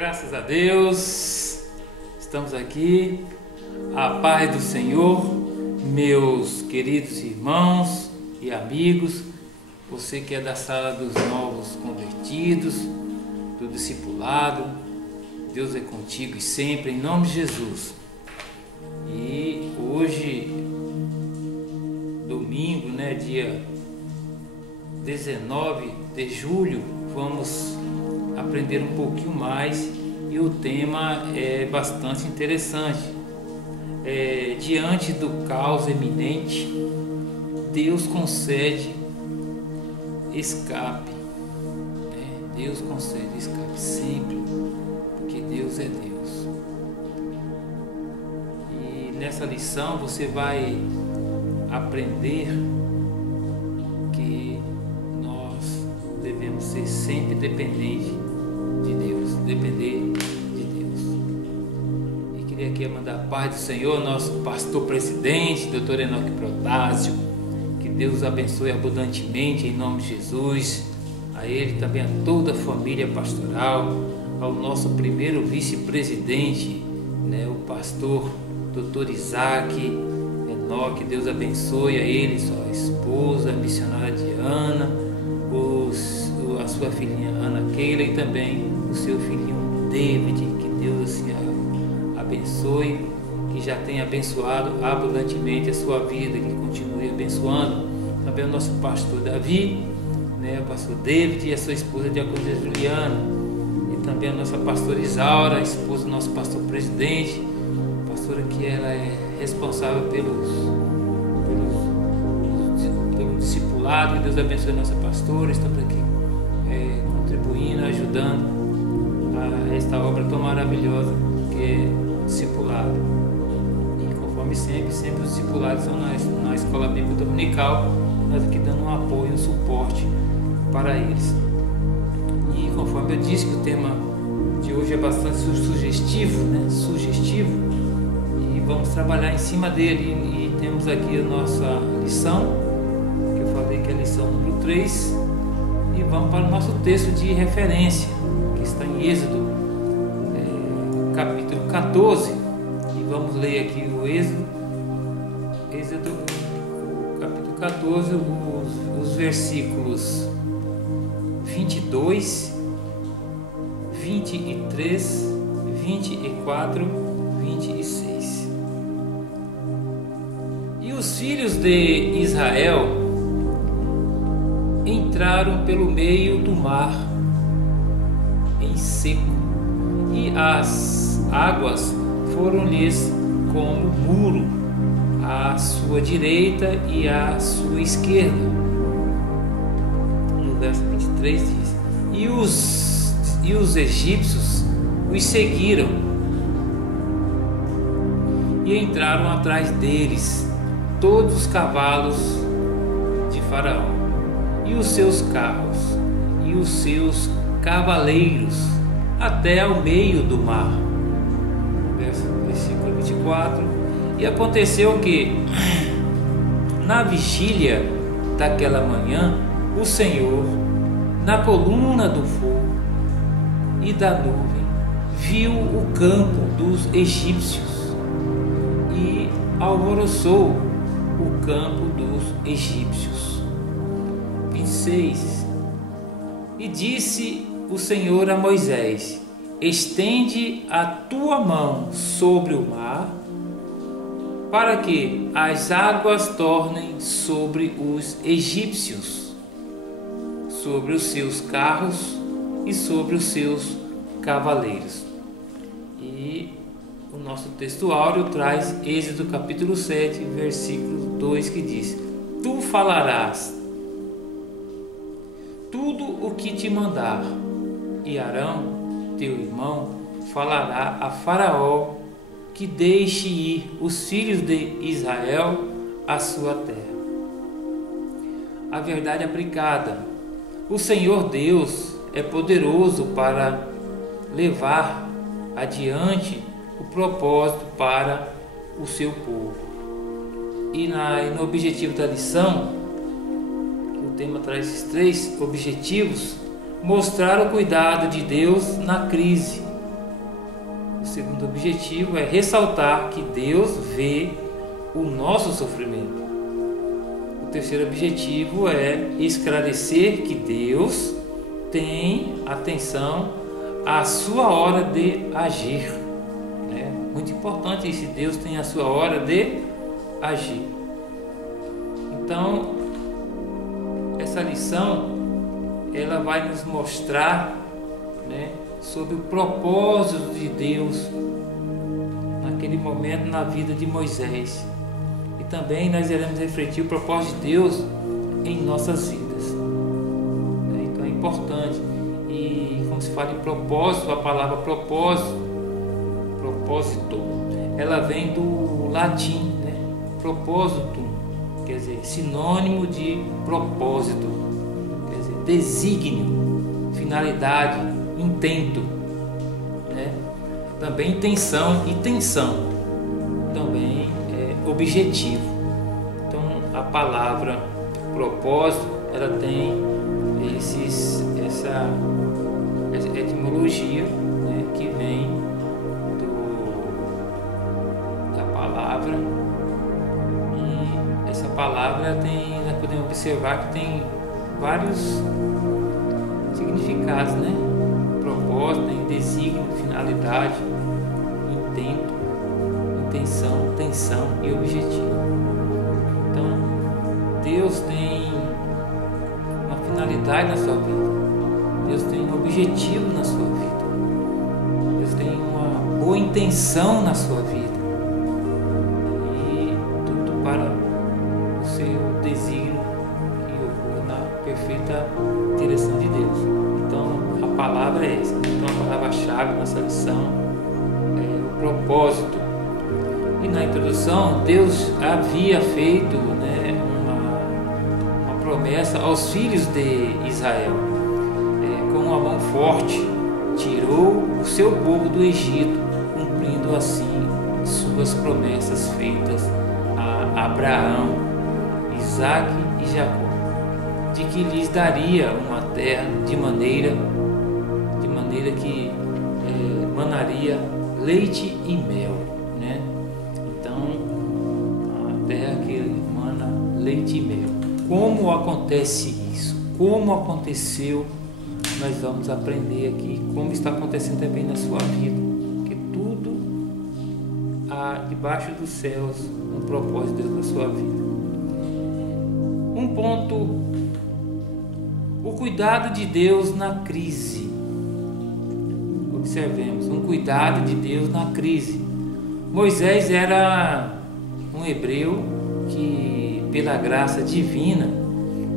Graças a Deus, estamos aqui. A paz do Senhor, meus queridos irmãos e amigos, você que é da sala dos novos convertidos, do discipulado, Deus é contigo e sempre, em nome de Jesus. E hoje, domingo, dia 19 de julho, vamos aprender um pouquinho mais e o tema é bastante interessante. Diante do caos eminente, Deus concede escape. Deus concede escape sempre, porque Deus é Deus. E nessa lição você vai aprender que nós devemos ser sempre dependentes de Deus, depender de Deus. E queria aqui mandar a paz do Senhor, nosso pastor presidente, Dr. Enoque Protásio, que Deus abençoe abundantemente em nome de Jesus, a ele também, a toda a família pastoral, ao nosso primeiro vice-presidente, o pastor Dr. Isaac Enoque, Deus abençoe a ele, sua esposa, a missionária Diana, a sua filhinha Ana Keila e também o seu filhinho David, que Deus assim abençoe, que já tenha abençoado abundantemente a sua vida, que continue abençoando. Também o nosso pastor Davi, o pastor David e a sua esposa Diaconisa Juliana, e também a nossa pastora Isaura, a esposa do nosso pastor presidente, pastora que ela é responsável pelo discipulado. Que Deus abençoe a nossa pastora, estamos aqui contribuindo, ajudando a esta obra tão maravilhosa que é o discipulado. E conforme sempre os discipulados são na Escola Bíblica Dominical, nós aqui dando um apoio, um suporte para eles. E conforme eu disse que o tema de hoje é bastante sugestivo, e vamos trabalhar em cima dele. E temos aqui a nossa lição, que eu falei que é a lição número 3, e vamos para o nosso texto de referência, que está em Êxodo, capítulo 14, e vamos ler aqui o Êxodo capítulo 14, os versículos 22, 23, 24, 26. E os filhos de Israel entraram pelo meio do mar em seco, e as águas foram-lhes como muro à sua direita e à sua esquerda. No verso 23 diz: e os egípcios os seguiram e entraram atrás deles todos os cavalos de Faraó e os seus carros e os seus cavaleiros até ao meio do mar. Versículo 24: e aconteceu que na vigília daquela manhã o Senhor, na coluna do fogo e da nuvem, viu o campo dos egípcios e alvoroçou o campo dos egípcios. 26: e disse o Senhor a Moisés: estende a tua mão sobre o mar, para que as águas tornem sobre os egípcios, sobre os seus carros e sobre os seus cavaleiros. E o nosso texto áureo traz Êxodo capítulo 7, versículo 2, que diz: tu falarás tudo o que te mandar, e Arão, teu irmão, falará a Faraó que deixe ir os filhos de Israel à sua terra. A verdade aplicada: o Senhor Deus é poderoso para levar adiante o propósito para o seu povo. E no objetivo da lição, o tema traz esses 3 objetivos: mostrar o cuidado de Deus na crise, O segundo objetivo é ressaltar que Deus vê o nosso sofrimento. O terceiro objetivo é esclarecer que Deus tem atenção à sua hora de agir. É muito importante esse Deus tem a sua hora de agir. Então, essa lição ela vai nos mostrar, né, sobre o propósito de Deus naquele momento na vida de Moisés. E também nós iremos refletir o propósito de Deus em nossas vidas. Então é importante. E como se fala em propósito, a palavra propósito, ela vem do latim, né? Propositum, quer dizer, sinônimo de propósito, quer dizer, desígnio, finalidade, intento, né? Também intenção e tensão, também é objetivo. Então a palavra propósito ela tem essa etimologia, né, que vem da palavra, e essa palavra nós podemos observar que tem vários significados, né? Propósito, tem desígnio, finalidade, intento, intenção, tensão e objetivo. Então, Deus tem uma finalidade na sua vida. Deus tem um objetivo na sua vida. Deus tem uma boa intenção na sua vida. E tudo para o seu desígnio que ocorra na perfeita direção de Deus. Então, a palavra é essa. Então, a palavra-chave nessa lição é o propósito. E na introdução, Deus havia feito, né, uma promessa aos filhos de Israel. Com uma mão forte, tirou o seu povo do Egito, cumprindo assim suas promessas feitas a Abraão, Isaque e Jacó, de que lhes daria uma terra de maneira que manaria leite e mel, né? Então, a terra que mana leite e mel. Como acontece isso? Como aconteceu? Nós vamos aprender aqui como está acontecendo também na sua vida, que tudo há debaixo dos céus um propósito de Deus na sua vida. Um ponto: o cuidado de Deus na crise. Observemos, um cuidado de Deus na crise. Moisés era um hebreu que, pela graça divina,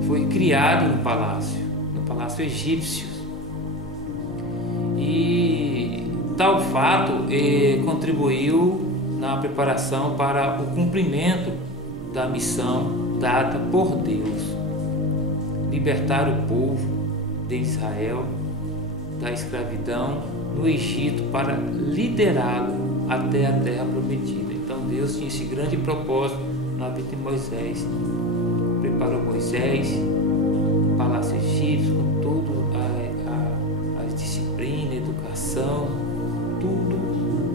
foi criado no palácio egípcio. E tal fato contribuiu na preparação para o cumprimento da missão dada por Deus: libertar o povo de Israel da escravidão no Egito para liderá-lo até a terra prometida. Então Deus tinha esse grande propósito na vida de Moisés. Preparou Moisés, o palácio egípcio, com tudo a disciplina, a educação, tudo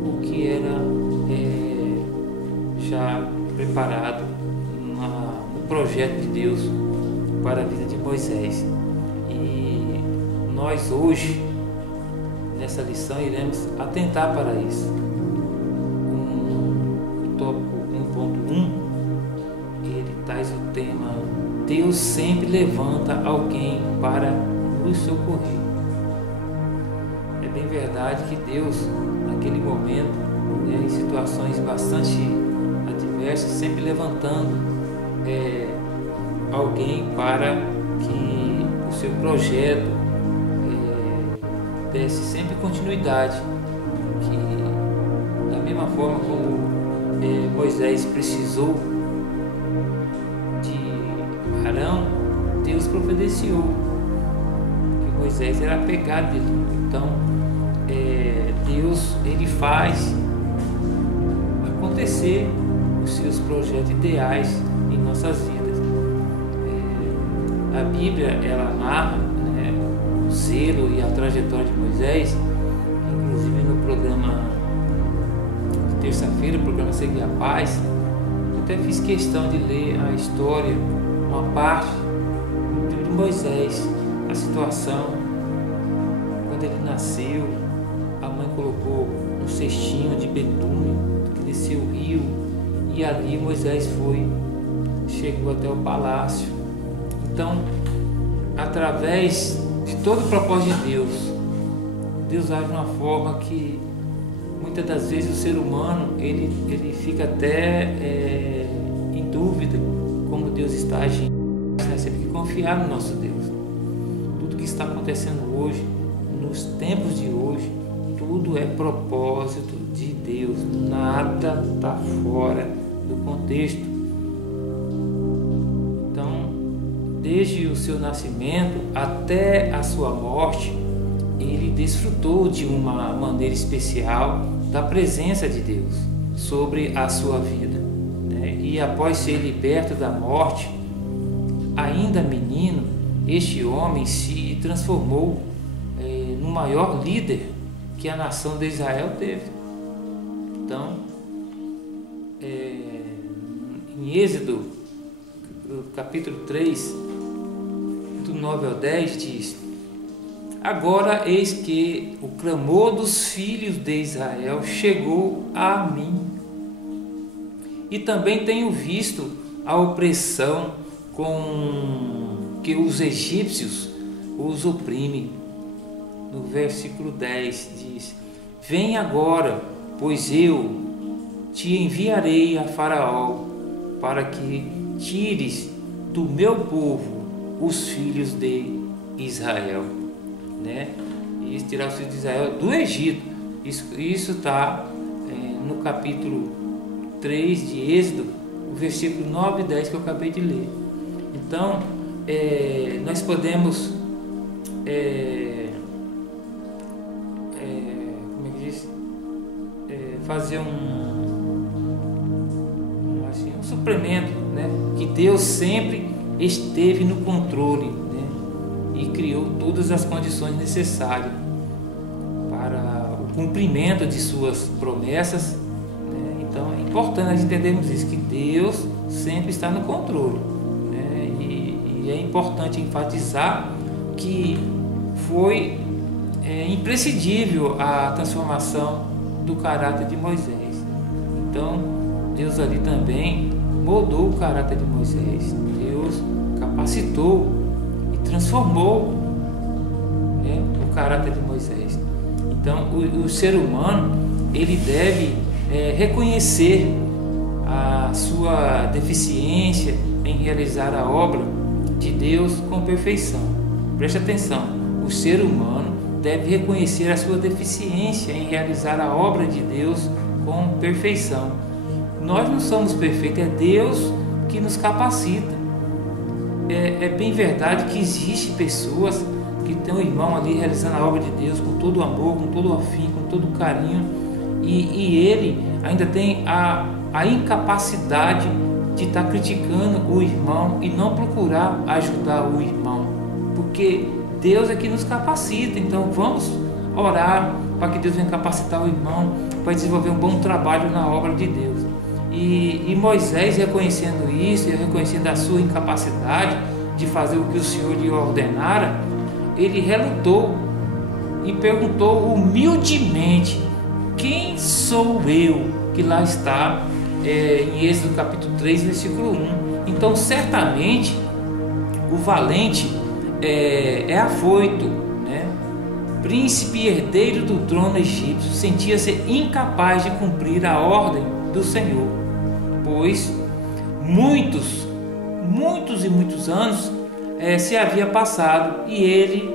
o que era já preparado no projeto de Deus para a vida de Moisés. E nós hoje, nessa lição, iremos atentar para isso. O tópico 1.1, ele traz o tema: Deus sempre levanta alguém para nos socorrer. É bem verdade que Deus, naquele momento, em situações bastante adversas, sempre levantando alguém para que o seu projeto desse sempre continuidade, que da mesma forma como Moisés precisou de Arão, Deus providenciou, que Moisés era apegado dele. Então Deus, ele faz acontecer os seus projetos ideais em nossas vidas. A Bíblia, ela narra o zelo e a trajetória de Moisés. Inclusive no programa terça-feira, o programa Seguir a Paz, eu até fiz questão de ler a história, uma parte de Moisés, a situação, quando ele nasceu, a mãe colocou um cestinho de betume, que desceu o rio, e ali Moisés chegou até o palácio. Então, através de todo o propósito de Deus age de uma forma que muitas das vezes o ser humano ele fica até em dúvida como Deus está agindo. Nós temos que confiar no nosso Deus. Tudo que está acontecendo hoje, nos tempos de hoje, tudo é propósito de Deus, nada está fora do contexto. Então, desde o seu nascimento até a sua morte, ele desfrutou de uma maneira especial da presença de Deus sobre a sua vida, né? E após ser liberto da morte, ainda menino, este homem se transformou no maior líder que a nação de Israel teve. Então, em Êxodo, capítulo 3, do 9 ao 10, diz: agora eis que o clamor dos filhos de Israel chegou a mim, e também tenho visto a opressão com que os egípcios os oprimem. No versículo 10 diz: vem agora, pois eu te enviarei a Faraó, para que tires do meu povo os filhos de Israel, né? E tirar os filhos de Israel do Egito. Isso está no capítulo 3 de Êxodo, o versículo 9 e 10 que eu acabei de ler. Então, nós podemos como é que diz? Fazer um suplemento, né? Que Deus sempre esteve no controle, né? E criou todas as condições necessárias para o cumprimento de suas promessas, né? Então é importante nós entendermos isso, que Deus sempre está no controle, né? E é importante enfatizar que foi imprescindível a transformação do caráter de Moisés. Então Deus ali também moldou o caráter de Moisés. Deus capacitou e transformou, né, o caráter de Moisés. Então o ser humano ele deve reconhecer a sua deficiência em realizar a obra de Deus com perfeição. Preste atenção, o ser humano deve reconhecer a sua deficiência em realizar a obra de Deus com perfeição. Nós não somos perfeitos, é Deus que nos capacita. É bem verdade que existe pessoas que tem um irmão ali realizando a obra de Deus com todo o amor, com todo o afinco, com todo o carinho, e ele ainda tem a incapacidade de estar criticando o irmão e não procurar ajudar o irmão, porque Deus é que nos capacita. Então vamos orar para que Deus venha capacitar o irmão para desenvolver um bom trabalho na obra de Deus. E Moisés, reconhecendo isso e reconhecendo a sua incapacidade de fazer o que o Senhor lhe ordenara, ele relutou e perguntou humildemente: quem sou eu? Que lá está em Êxodo capítulo 3, versículo 1. Então certamente o valente é afoito, né? Príncipe e herdeiro do trono egípcio, sentia-se incapaz de cumprir a ordem do Senhor, pois muitos anos se havia passado e ele,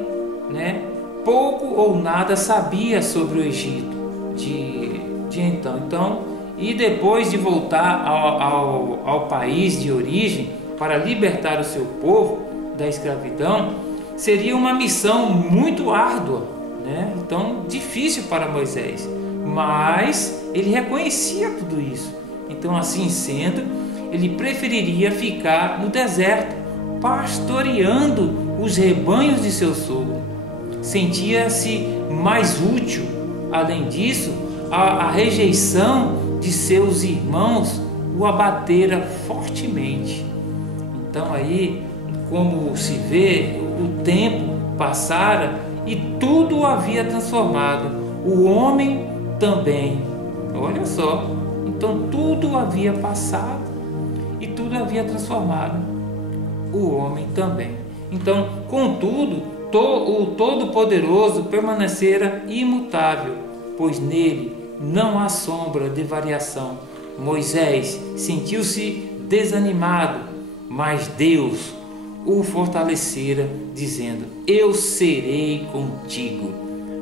né, pouco ou nada sabia sobre o Egito de então. E depois de voltar ao país de origem para libertar o seu povo da escravidão, seria uma missão muito árdua, né? Então difícil para Moisés, mas ele reconhecia tudo isso. Então, assim sendo, ele preferiria ficar no deserto, pastoreando os rebanhos de seu sogro. Sentia-se mais útil. Além disso, a rejeição de seus irmãos o abatera fortemente. Então aí, como se vê, o tempo passara e tudo o havia transformado, o homem também. Olha só, então tudo havia passado e tudo havia transformado, o homem também. Então, contudo, o Todo-Poderoso permanecera imutável, pois nele não há sombra de variação. Moisés sentiu-se desanimado, mas Deus o fortalecera, dizendo: eu serei contigo,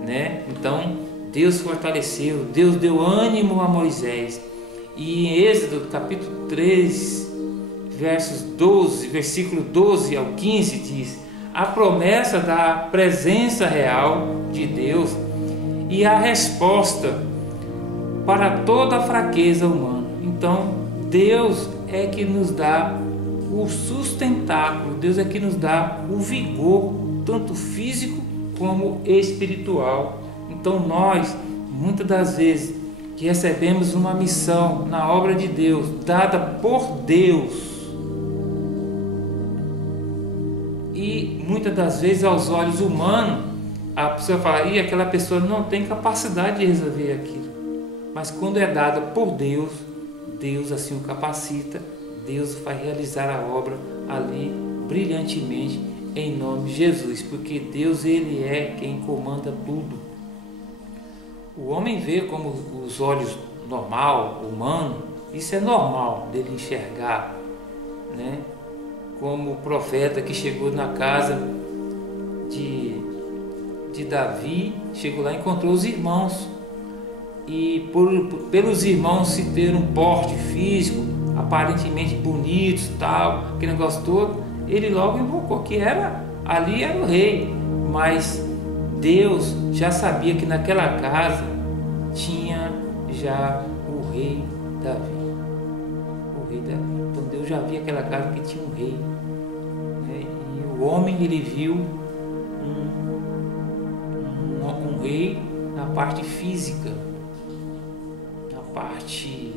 né? Então Deus fortaleceu, Deus deu ânimo a Moisés. E em Êxodo capítulo 3, versículo 12 ao 15 diz a promessa da presença real de Deus e a resposta para toda a fraqueza humana. Então Deus é que nos dá o sustentáculo, Deus é que nos dá o vigor, tanto físico como espiritual. Então nós, muitas das vezes, que recebemos uma missão na obra de Deus, dada por Deus, e muitas das vezes aos olhos humanos, a pessoa fala, e aquela pessoa não tem capacidade de resolver aquilo. Mas quando é dada por Deus, Deus assim o capacita, Deus vai realizar a obra ali brilhantemente em nome de Jesus, porque Deus ele é quem comanda tudo. O homem vê como os olhos normal, humano, isso é normal dele enxergar, né? Como o profeta que chegou na casa de Davi, chegou lá e encontrou os irmãos. E pelos irmãos se ter um porte físico, aparentemente bonitos, tal, aquele negócio todo, ele logo invocou que ali era o rei. Mas Deus já sabia que naquela casa tinha já o rei Davi. O rei Davi. Então Deus já via aquela casa que tinha um rei, né? E o homem ele viu um rei na parte física, na parte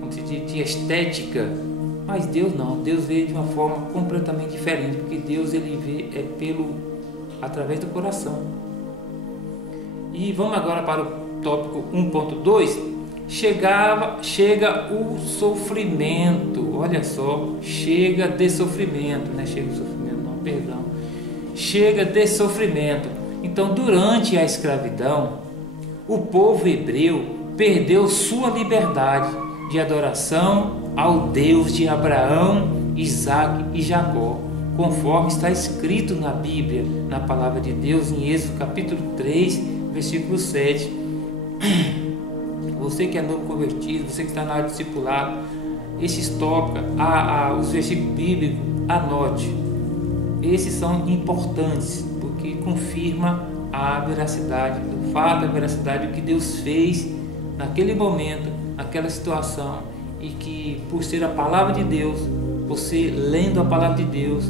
como se diz, de estética. Mas Deus não, Deus vê de uma forma completamente diferente, porque Deus ele vê através do coração. E vamos agora para o tópico 1.2. Chega o sofrimento. Olha só, chega de sofrimento, né? Chega de sofrimento, não, perdão. Chega de sofrimento. Então, durante a escravidão, o povo hebreu perdeu sua liberdade de adoração ao Deus de Abraão, Isaque e Jacó, conforme está escrito na Bíblia, na palavra de Deus, em Êxodo capítulo 3, versículo 7. Você que é novo convertido, você que está na área de discipulado, esses tópicos, os versículos bíblicos, anote. Esses são importantes, porque confirma a veracidade do fato, a veracidade do que Deus fez naquele momento, naquela situação, e que por ser a palavra de Deus, você lendo a palavra de Deus,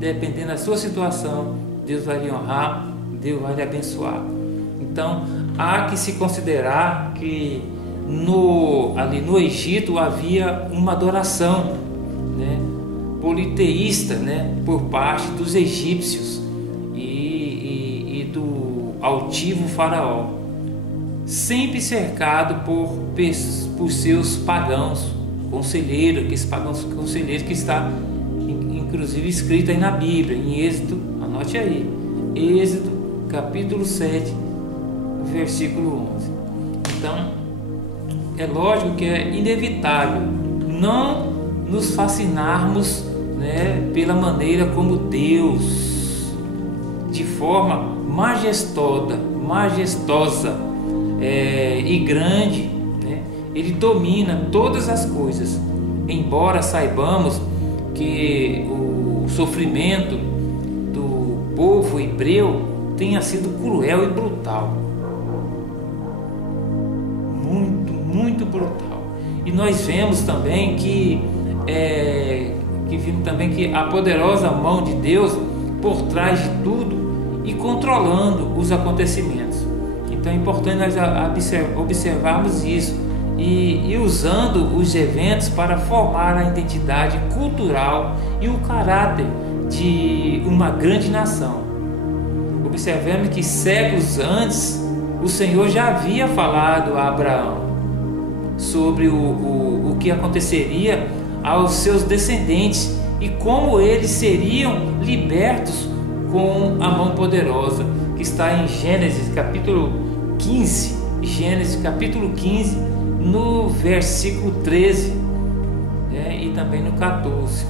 dependendo da sua situação, Deus vai lhe honrar, Deus vai lhe abençoar. Então há que se considerar que ali no Egito havia uma adoração, né, politeísta, né, por parte dos egípcios e do altivo faraó, sempre cercado por seus pagãos conselheiros, aqueles pagãos conselheiros que está inclusive escrito aí na Bíblia, em Êxodo, anote aí, Êxodo capítulo 7, versículo 11. Então, é lógico que é inevitável não nos fascinarmos, né, pela maneira como Deus, de forma majestosa e grande, né, Ele domina todas as coisas. Embora saibamos que o sofrimento do povo hebreu tenha sido cruel e brutal, muito brutal. E nós vemos também que a poderosa mão de Deus por trás de tudo e controlando os acontecimentos. Então é importante nós observarmos isso e usando os eventos para formar a identidade cultural e o caráter de uma grande nação. Observemos que séculos antes o Senhor já havia falado a Abraão sobre o que aconteceria aos seus descendentes e como eles seriam libertos com a mão poderosa, que está em Gênesis capítulo 15, no versículo 13, e também no 14.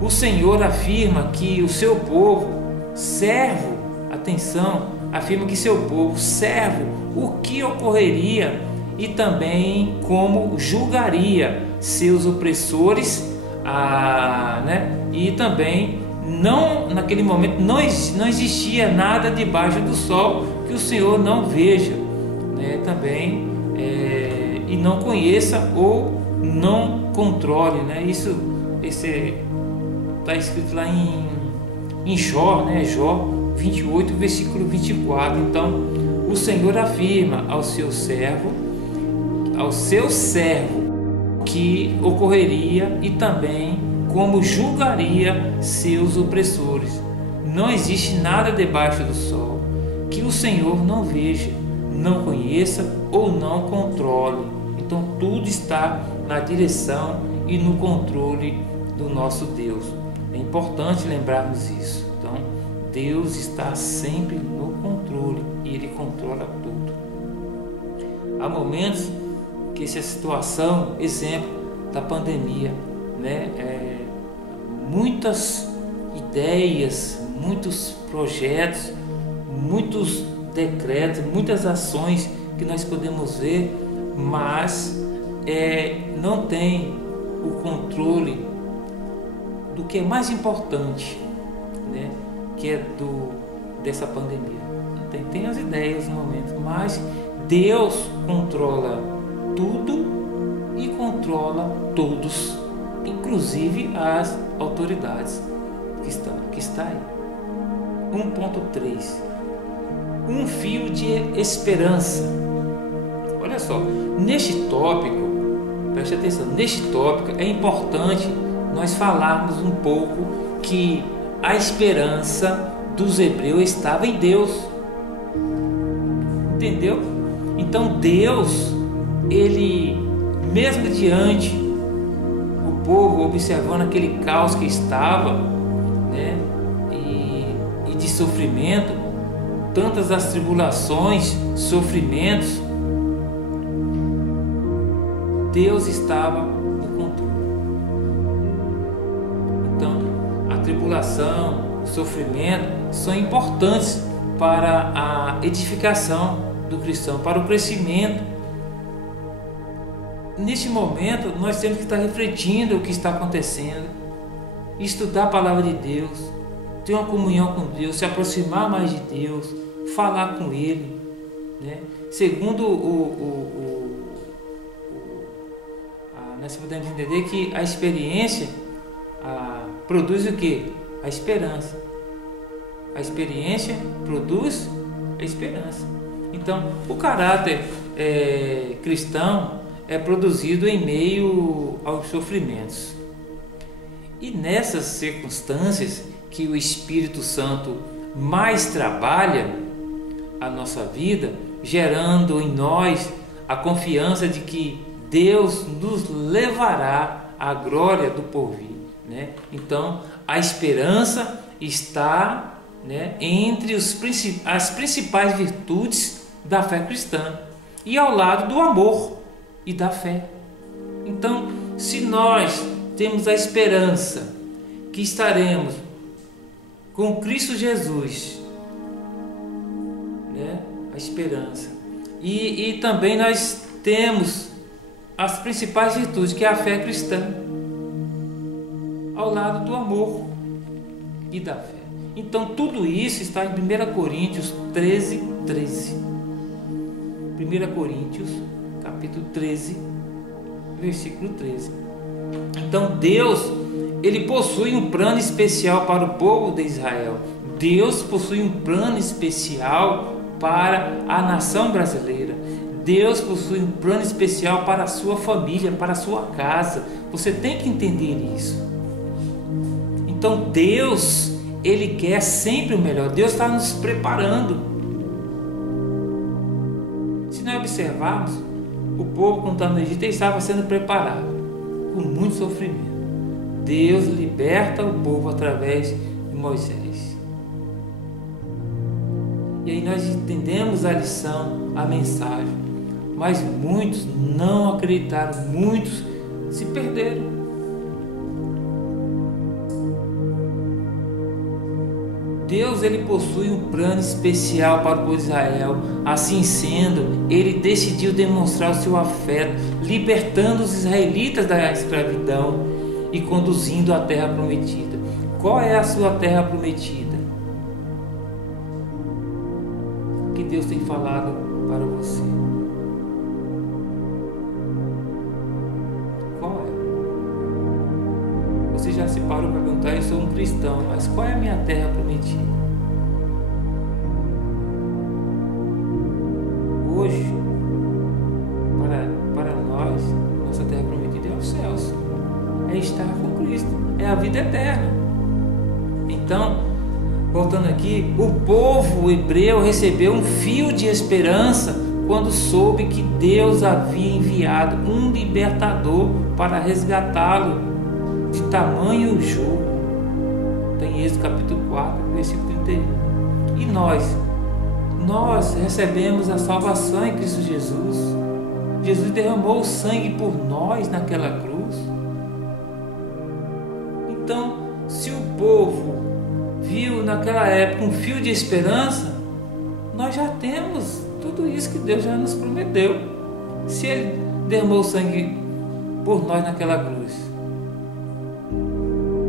O Senhor afirma que o seu povo, servo, atenção, afirma que seu povo, servo, o que ocorreria e também como julgaria seus opressores, e também naquele momento não existia nada debaixo do sol que o Senhor não veja, também e não conheça ou não controle, Isso está escrito lá em Jó, Jó 28, versículo 24. Então o Senhor afirma ao seu servo que ocorreria e também como julgaria seus opressores. Não existe nada debaixo do sol que o Senhor não veja, não conheça ou não controle. Então tudo está na direção e no controle do nosso Deus. É importante lembrarmos isso. Então Deus está sempre no controle e Ele controla tudo. Há momentos que essa situação, exemplo da pandemia, muitas ideias, muitos projetos, muitos decretos, muitas ações que nós podemos ver, mas não tem o controle do que é mais importante, que é dessa pandemia. Tem as ideias no momento, mas Deus controla tudo e controla todos, inclusive as autoridades que está aí. 1.3 Um fio de esperança. Olha só, neste tópico, preste atenção, neste tópico é importante nós falarmos um pouco que a esperança dos hebreus estava em Deus. Entendeu? Então Deus, Ele, mesmo diante o povo observando aquele caos que estava, e de sofrimento, tantas as tribulações, sofrimentos, Deus estava no controle. Então, a tribulação, o sofrimento são importantes para a edificação do cristão, para o crescimento. Neste momento, nós temos que estar refletindo o que está acontecendo, estudar a palavra de Deus, ter uma comunhão com Deus, se aproximar mais de Deus, falar com Ele, Segundo nós podemos entender que a experiência produz o que? A esperança. A experiência produz a esperança. Então, o caráter cristão é produzido em meio aos sofrimentos. E nessas circunstâncias que o Espírito Santo mais trabalha a nossa vida, gerando em nós a confiança de que Deus nos levará à glória do porvir, Então, a esperança está, entre as principais virtudes da fé cristã e ao lado do amor e da fé. Então, se nós temos a esperança que estaremos com Cristo Jesus, a esperança, e também nós temos as principais virtudes, que é a fé cristã, ao lado do amor e da fé. Então tudo isso está em 1 Coríntios 13, 13. 1 Coríntios capítulo 13, versículo 13. Então Deus, Ele possui um plano especial para o povo de Israel. Deus possui um plano especial para a nação brasileira. Deus possui um plano especial para a sua família, para a sua casa. Você tem que entender isso. Então Deus, Ele quer sempre o melhor. Deus está nos preparando. Se nós observarmos, o povo, quando estava no Egito, ele estava sendo preparado com muito sofrimento. Deus liberta o povo através de Moisés. E aí nós entendemos a lição, a mensagem. Mas muitos não acreditaram, muitos se perderam. Deus, ele possui um plano especial para o povo de Israel. Assim sendo, ele decidiu demonstrar o seu afeto, libertando os israelitas da escravidão e conduzindo à terra prometida. Qual é a sua terra prometida? Que Deus tem falado para você? Qual é? Você já se parou para perguntar? Eu sou um cristão, mas qual é a minha terra prometida? Hoje, para nós, nossa terra prometida é os céus, é estar com Cristo, é a vida eterna. Então, voltando aqui, o povo hebreu recebeu um fio de esperança quando soube que Deus havia enviado um libertador para resgatá-lo de tamanho jugo. Tem Êxodo capítulo 4, versículo 31. E nós recebemos a salvação em Cristo Jesus. Jesus derramou o sangue por nós naquela cruz. Então, se o povo viu naquela época um fio de esperança, nós já temos tudo isso que Deus já nos prometeu. Se Ele derramou o sangue por nós naquela cruz,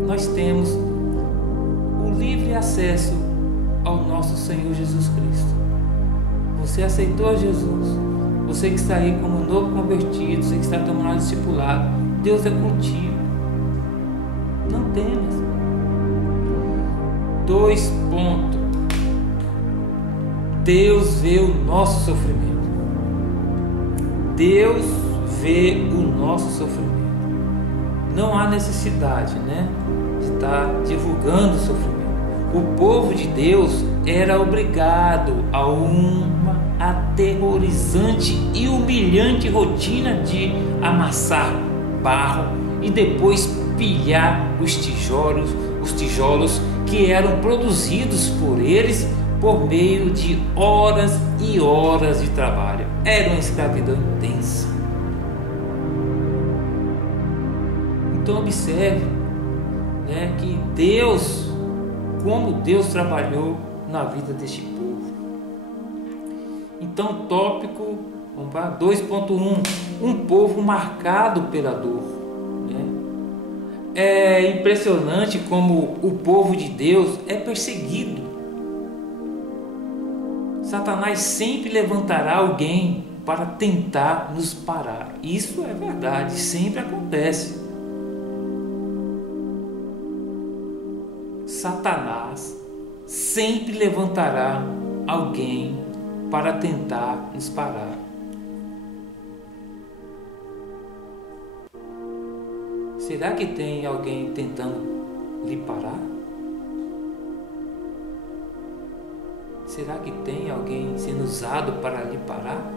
nós temos o livre acesso ao nosso Senhor Jesus Cristo. Você aceitou Jesus? Você que está aí como novo convertido, você que está tomando discipulado, Deus é contigo. Não temas. 2 pontos. Deus vê o nosso sofrimento. Deus vê o nosso sofrimento. Não há necessidade, de estar divulgando o sofrimento. O povo de Deus era obrigado a uma aterrorizante e humilhante rotina de amassar barro e depois pilhar os tijolos que eram produzidos por eles por meio de horas e horas de trabalho. Era uma escravidão intensa. Então observe, que Deus, como Deus trabalhou na vida deste povo. Então, tópico, vamos para 2.1, um povo marcado pela dor. É impressionante como o povo de Deus é perseguido. Satanás sempre levantará alguém para tentar nos parar. Isso é verdade, sempre acontece. Satanás sempre levantará alguém para tentar nos parar. Será que tem alguém tentando lhe parar? Será que tem alguém sendo usado para lhe parar?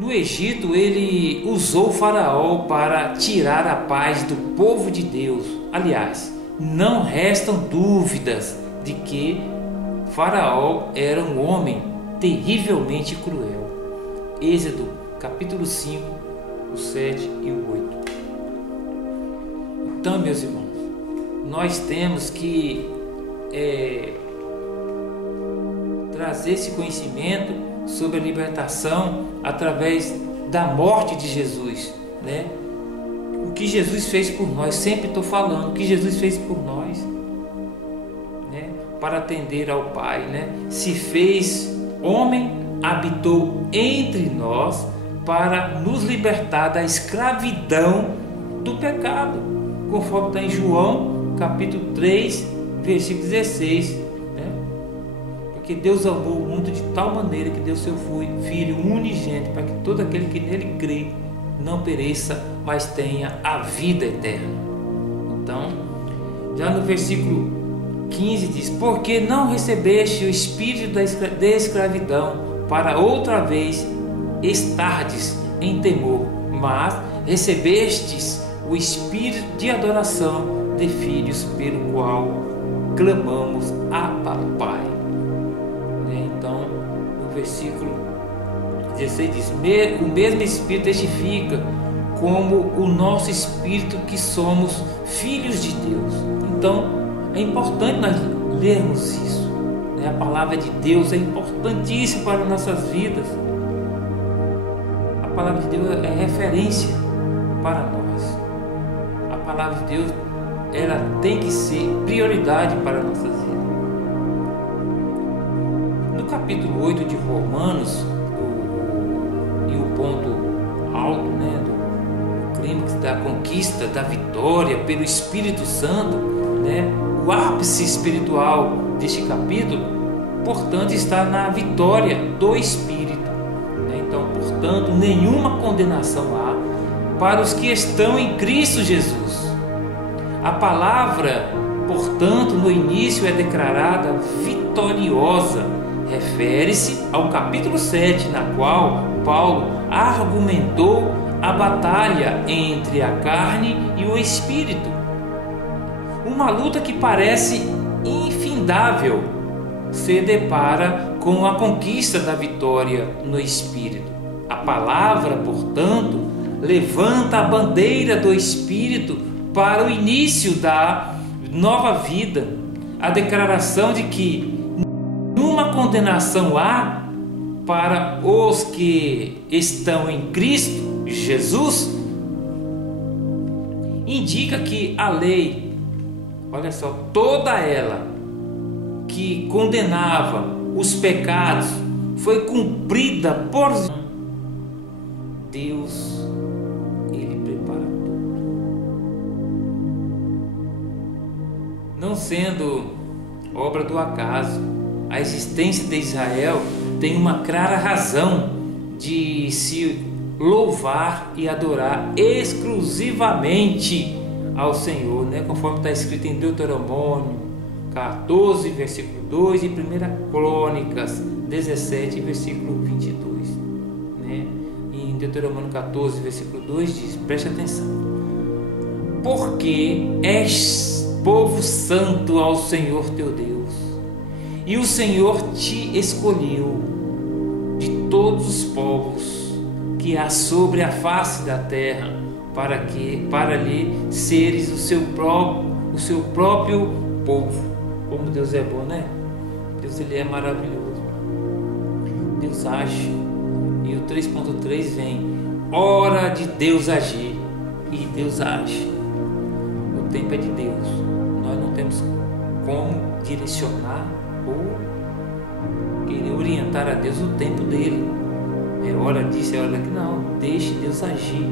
No Egito, ele usou o faraó para tirar a paz do povo de Deus. Aliás, não restam dúvidas de que Faraó era um homem terrivelmente cruel. Êxodo capítulo 5, o 7 e o 8. Então, meus irmãos, nós temos que trazer esse conhecimento sobre a libertação através da morte de Jesus, O que Jesus fez por nós, sempre estou falando, o que Jesus fez por nós, para atender ao Pai, se fez homem, habitou entre nós para nos libertar da escravidão do pecado, conforme está em João capítulo 3, versículo 16, Porque Deus amou o mundo de tal maneira que deu seu Filho unigênito, para que todo aquele que nele crê não pereça, mas tenha a vida eterna. Então, já no versículo 15 diz: porque não recebeste o espírito da escravidão, para outra vez estardes em temor, mas recebestes o espírito de adoração de filhos, pelo qual clamamos Abba, Pai. Então, no versículo 16 diz: o mesmo Espírito testifica como o nosso espírito que somos filhos de Deus. Então, é importante nós lermos isso. A palavra de Deus é importantíssima para nossas vidas. A palavra de Deus é referência para nós. A palavra de Deus, ela tem que ser prioridade para nossas vidas. No capítulo 8 de Romanos, e o ponto alto, do clímax da conquista, da vitória pelo Espírito Santo, o ápice espiritual deste capítulo, portanto, está na vitória do Espírito. Então, portanto, nenhuma condenação há para os que estão em Cristo Jesus. A palavra, portanto, no início é declarada vitoriosa. Refere-se ao capítulo 7, na qual Paulo argumentou a batalha entre a carne e o Espírito. Uma luta que parece infindável se depara com a conquista da vitória no Espírito. A palavra, portanto, levanta a bandeira do Espírito para o início da nova vida, a declaração de que nenhuma condenação há para os que estão em Cristo Jesus. Indica que a lei, olha só, toda ela que condenava os pecados foi cumprida por Deus. Ele prepara tudo. Não sendo obra do acaso, a existência de Israel tem uma clara razão de se louvar e adorar exclusivamente ao Senhor, conforme está escrito em Deuteronômio 14, versículo 2 e 1 Crônicas 17, versículo 22. Em Deuteronômio 14, versículo 2 diz, preste atenção: porque és povo santo ao Senhor teu Deus, e o Senhor te escolheu de todos os povos que há sobre a face da terra, para lhe seres o seu próprio povo. Como Deus é bom, Deus, ele é maravilhoso. Deus age. E o 3.3 vem: hora de Deus agir, e Deus age. O tempo é de Deus. Nós não temos como direcionar ou querer orientar a Deus o tempo dele. É hora disso, é hora daquilo. Não, deixe Deus agir.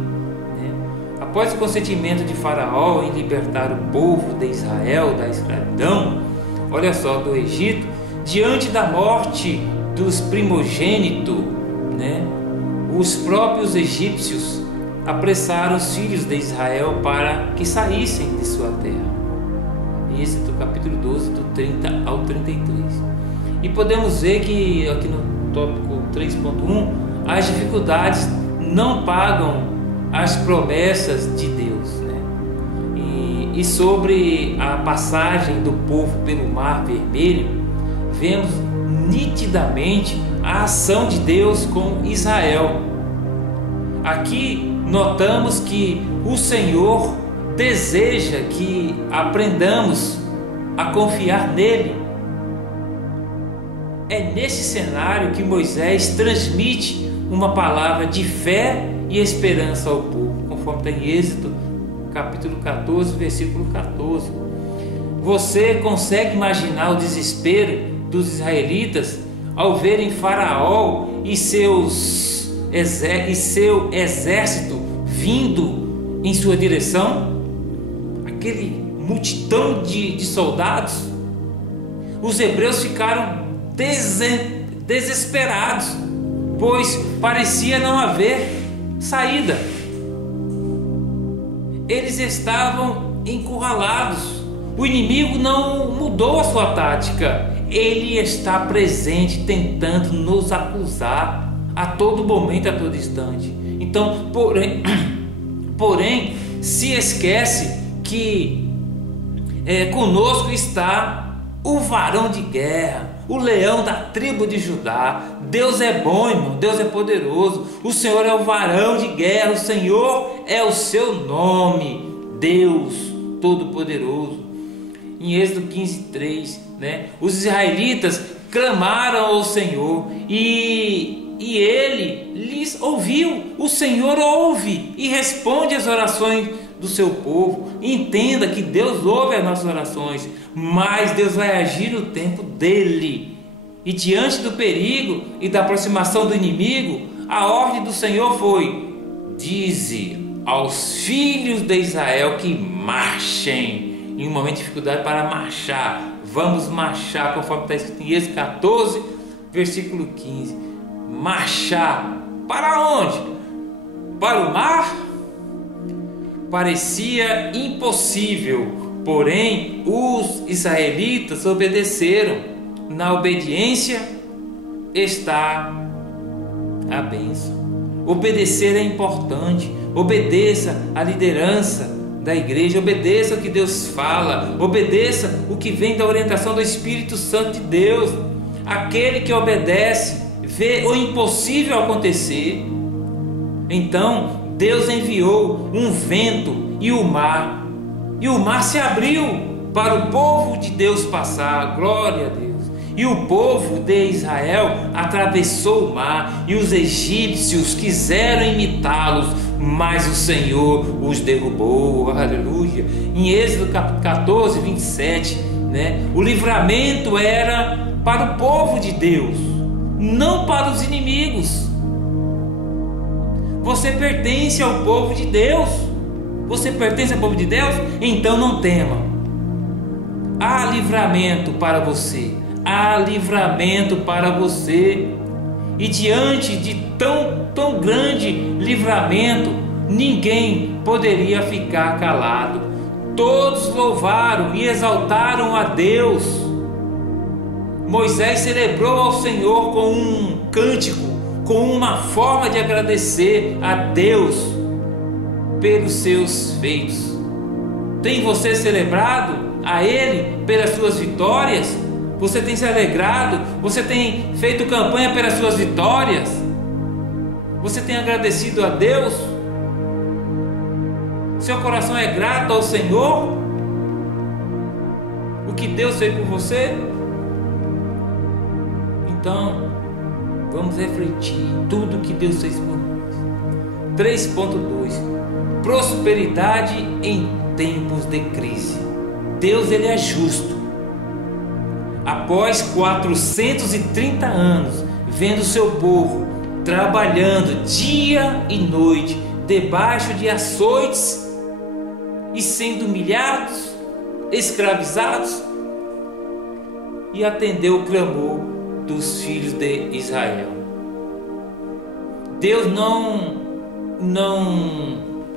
Após o consentimento de Faraó em libertar o povo de Israel da escravidão, olha só, do Egito, diante da morte dos primogênitos, os próprios egípcios apressaram os filhos de Israel para que saíssem de sua terra. Êxodo capítulo 12, do 30 ao 33. E podemos ver que aqui no tópico 3.1, as dificuldades não pagam as promessas de Deus, E sobre a passagem do povo pelo Mar Vermelho, vemos nitidamente a ação de Deus com Israel. Aqui notamos que o Senhor deseja que aprendamos a confiar nele. É nesse cenário que Moisés transmite uma palavra de fé e esperança ao povo, conforme está em Êxodo capítulo 14, versículo 14. Você consegue imaginar o desespero dos israelitas ao verem Faraó e seu exército vindo em sua direção? Aquele multidão de soldados. Os hebreus ficaram desesperados, pois parecia não haver saída. Eles estavam encurralados. O inimigo não mudou a sua tática. Ele está presente, tentando nos acusar a todo momento, a todo instante. Então, porém, se esquece que conosco está o varão de guerra, o leão da tribo de Judá. Deus é bom, irmão, Deus é poderoso. O Senhor é o varão de guerra, o Senhor é o seu nome, Deus Todo-Poderoso. Em Êxodo 15:3, os israelitas clamaram ao Senhor e ele lhes ouviu. O Senhor ouve e responde às orações do seu povo. Entenda que Deus ouve as nossas orações, mas Deus vai agir no tempo dele. E diante do perigo e da aproximação do inimigo, a ordem do Senhor foi: dize aos filhos de Israel que marchem. Em um momento de dificuldade, para marchar, vamos marchar, conforme está escrito em Êxodo 14, versículo 15. Marchar para onde? Para o mar? Parecia impossível, porém os israelitas obedeceram. Na obediência está a bênção. Obedecer é importante. Obedeça à liderança da igreja, obedeça o que Deus fala, obedeça o que vem da orientação do Espírito Santo de Deus. Aquele que obedece vê o impossível acontecer. Então Deus enviou um vento e o mar se abriu para o povo de Deus passar. Glória a Deus. E o povo de Israel atravessou o mar, e os egípcios quiseram imitá-los, mas o Senhor os derrubou. Aleluia. Em Êxodo 14, 27, o livramento era para o povo de Deus, não para os inimigos. Você pertence ao povo de Deus. Você pertence ao povo de Deus? Então não tema. Há livramento para você. Há livramento para você. E diante de tão grande livramento, ninguém poderia ficar calado. Todos louvaram e exaltaram a Deus. Moisés celebrou ao Senhor com um cântico, com uma forma de agradecer a Deus pelos seus feitos. Tem você celebrado a Ele pelas suas vitórias? Você tem se alegrado? Você tem feito campanha pelas suas vitórias? Você tem agradecido a Deus? Seu coração é grato ao Senhor? O que Deus fez por você? Então, vamos refletir em tudo que Deus fez por nós. 3.2. Prosperidade em tempos de crise. Deus, Ele é justo. Após 430 anos, vendo seu povo trabalhando dia e noite, debaixo de açoites e sendo humilhados, escravizados, e atendeu o clamor dos filhos de Israel. Deus não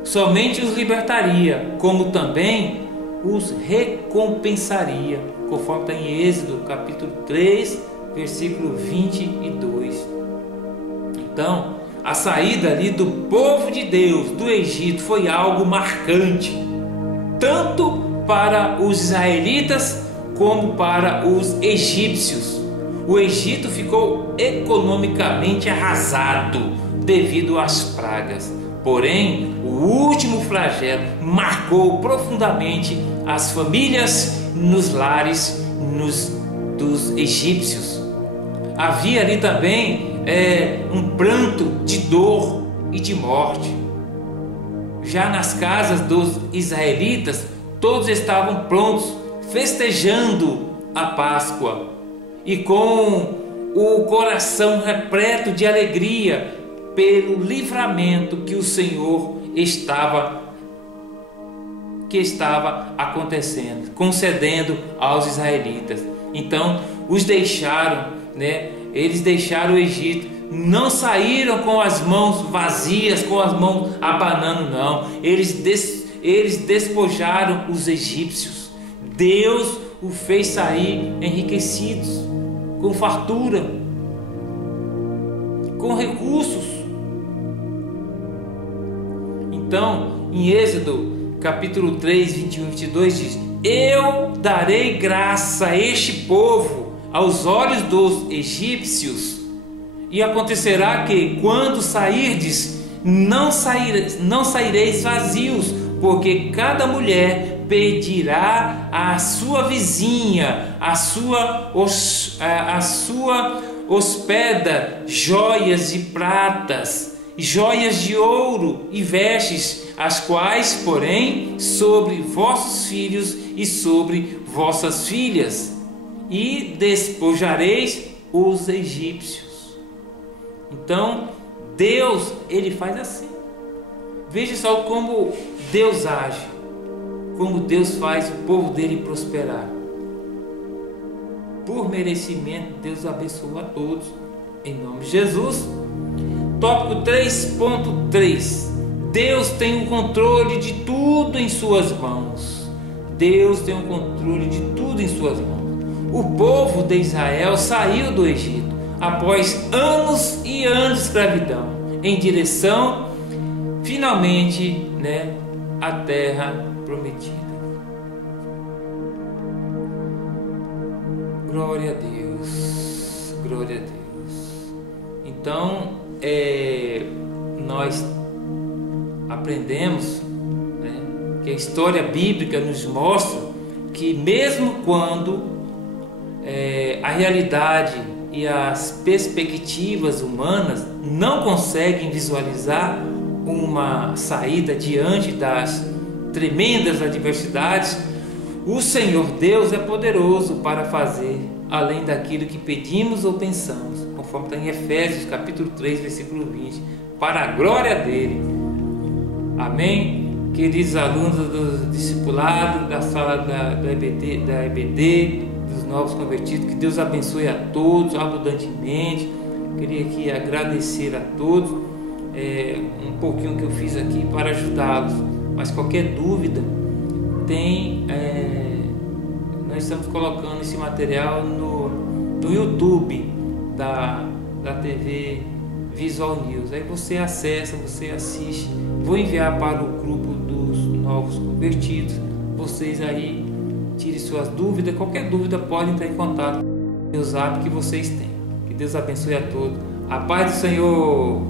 somente os libertaria, como também os recompensaria, conforme está em Êxodo capítulo 3, versículo 22. Então, a saída ali do povo de Deus do Egito foi algo marcante, tanto para os israelitas como para os egípcios. O Egito ficou economicamente arrasado devido às pragas. Porém, o último flagelo marcou profundamente as famílias nos lares dos egípcios. Havia ali também um pranto de dor e de morte. Já nas casas dos israelitas, todos estavam prontos, festejando a Páscoa e com o coração repleto de alegria pelo livramento que o Senhor estava acontecendo, concedendo aos israelitas. Então os deixaram né? Eles deixaram o Egito, não saíram com as mãos vazias, com as mãos abanando, não. Eles despojaram os egípcios. Deus o fez sair enriquecidos, com fartura, com recursos. Então, em Êxodo capítulo 3, 21 e 22 diz: eu darei graça a este povo aos olhos dos egípcios, e acontecerá que, quando sairdes, não saireis vazios, porque cada mulher pedirá à sua vizinha, a sua hospeda joias de pratas, joias de ouro e vestes, as quais, porém, sobre vossos filhos e sobre vossas filhas, e despojareis os egípcios. Então, Deus, Ele faz assim. Veja só como Deus age, como Deus faz o povo dele prosperar. Por merecimento, Deus abençoa a todos, em nome de Jesus. Tópico 3.3: Deus tem o controle de tudo em suas mãos. Deus tem o controle de tudo em suas mãos. O povo de Israel saiu do Egito após anos e anos de escravidão, em direção finalmente, à terra prometida. Glória a Deus, glória a Deus. Então, nós aprendemos, que a história bíblica nos mostra que mesmo quando a realidade e as perspectivas humanas não conseguem visualizar uma saída diante das tremendas adversidades, o Senhor Deus é poderoso para fazer além daquilo que pedimos ou pensamos, conforme está em Efésios capítulo 3, versículo 20, para a glória dele. Amém? Queridos alunos do discipulado, da sala da EBD, dos novos convertidos, que Deus abençoe a todos abundantemente. Queria aqui agradecer a todos, um pouquinho que eu fiz aqui para ajudá-los, mas qualquer dúvida nós estamos colocando esse material no YouTube da TV Visual News. Aí você acessa, você assiste. Vou enviar para o grupo dos novos convertidos. Vocês aí tirem suas dúvidas. Qualquer dúvida pode entrar em contato com o WhatsApp que vocês têm. Que Deus abençoe a todos. A paz do Senhor.